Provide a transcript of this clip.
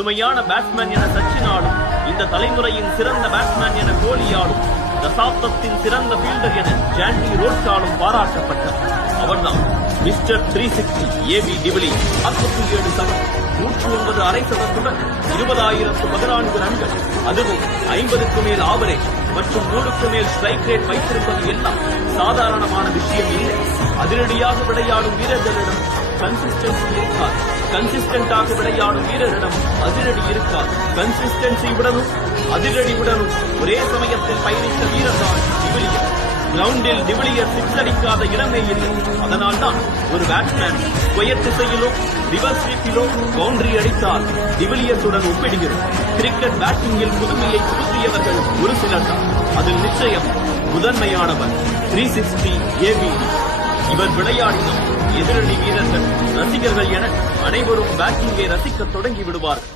புதுமையான பேட்ஸ்மேன் என சச்சினாலும், இந்த தலைமுறையின் சிறந்த பேட்ஸ்மேன் என கோலியாலும், தசாப்தத்தின் சிறந்த ஃபீல்டர் என ஜாண்டி ரோட்ஸாலும் பாராட்டப்பட்டார். அவர்தான் மிஸ்டர் 360 ஏபி டிவிலியர்ஸ். 47 சதம், 109 அரை சதத்துடன் 20,014 ரன்கள், அதுவும் 50க்கு மேல் ஆவரேஜ் மற்றும் 100க்கு மேல் ஸ்ட்ரைக் ரேட் வைத்திருப்பது எல்லாம் சாதாரணமான விஷயம் இல்லை. அதிரடியாக விளையாடும் வீரர்களிடம் கன்சிஸ்டன்சி இருக்காது. கன்சிஸ்டன்டாக விளையாடும் வீரரிடம் அதிரடி இருக்காது. கன்சிஸ்டன்சியுடனும் அதிரடியுடனும் ஒரே சமயத்தில் பயணித்த வீரர்தான் டிவிலியர்ஸ். கிரவுண்டில் டிவிலியர்ஸ் சிக்ஸ் அடிக்காத இடமே இல்லை. அதனால்தான் ஒரு பேட்ஸ்மேன் ஸ்கொயர் திசையிலோ ரிவர்ஸ் ஸ்வீப்பிலோ பவுண்டரி அடித்தால் டிவிலியர்ஸுடன் ஒப்பிடுகிறோம். கிரிக்கெட் பேட்டிங்கில் புதுமையை புகுத்தியவர்கள் ஒரு சிலர் தான். அதில் நிச்சயம் முதன்மையானவர் 360 ஏபி. இவர் விளையாடினார் எதிரணி வீரர்கள், ரசிகர்கள் என அனைவரும் பேட்டிங்கை ரசிக்க தொடங்கி விடுவார்கள்.